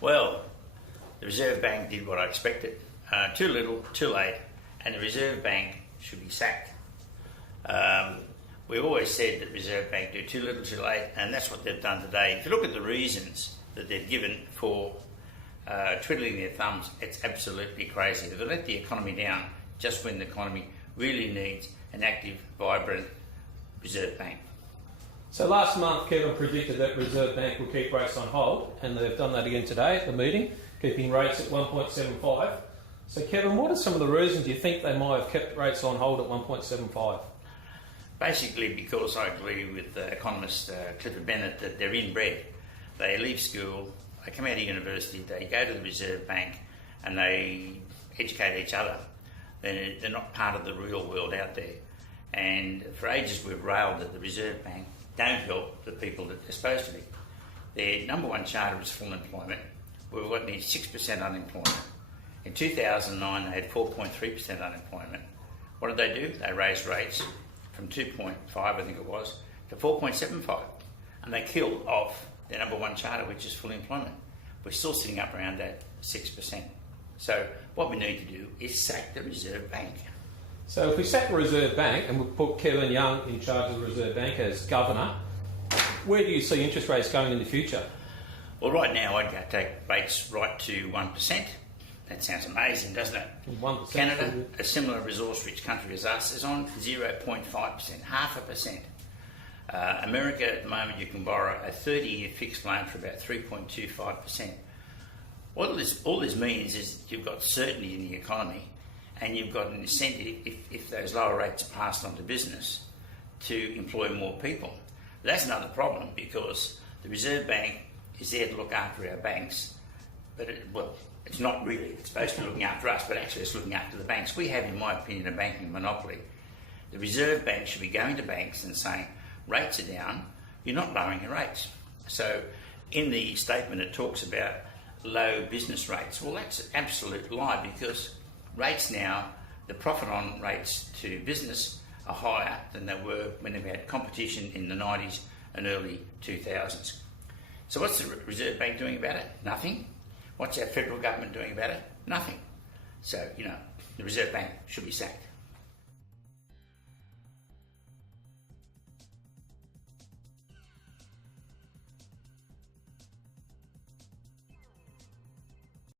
Well, the Reserve Bank did what I expected. Too little, too late, and the Reserve Bank should be sacked. We've always said that Reserve Bank do too little, too late, and that's what they've done today. If you look at the reasons that they've given for twiddling their thumbs, it's absolutely crazy. They've let the economy down just when the economy really needs an active, vibrant Reserve Bank. So last month, Kevin predicted that Reserve Bank will keep rates on hold, and they've done that again today at the meeting, keeping rates at 1.75. So Kevin, what are some of the reasons you think they might have kept rates on hold at 1.75? Basically because I agree with economist Clifford Bennett that they're inbred. They leave school, they come out of university, they go to the Reserve Bank and they educate each other. They're not part of the real world out there. And for ages we've railed that the Reserve Bank don't help the people that they're supposed to be. Their number one charter is full employment. We've got nearly 6% unemployment. In 2009 they had 4.3% unemployment. What did they do? They raised rates from 2.5, I think it was, to 4.75. And they killed off their number one charter, which is full employment. We're still sitting up around that 6%. So what we need to do is sack the Reserve Bank. So if we sack the Reserve Bank and we put Kevin Young in charge of the Reserve Bank as governor, where do you see interest rates going in the future? Well, right now I'd go take rates right to 1%. That sounds amazing, doesn't it? 1%. Canada, a similar resource-rich country as us, is on 0.5%, 0.5%. America, at the moment, you can borrow a 30-year fixed loan for about 3.25%. All this means is you've got certainty in the economy and you've got an incentive, if those lower rates are passed on to business, to employ more people. That's another problem because the Reserve Bank is there to look after our banks, but it's not really. It's supposed to be looking after us, but actually it's looking after the banks. We have, in my opinion, a banking monopoly. The Reserve Bank should be going to banks and saying, rates are down, you're not lowering your rates. So in the statement it talks about low business rates. Well, that's an absolute lie because rates now, the profit on rates to business are higher than they were when they had competition in the 90s and early 2000s. So what's the Reserve Bank doing about it? Nothing. What's our federal government doing about it? Nothing. So, the Reserve Bank should be sacked.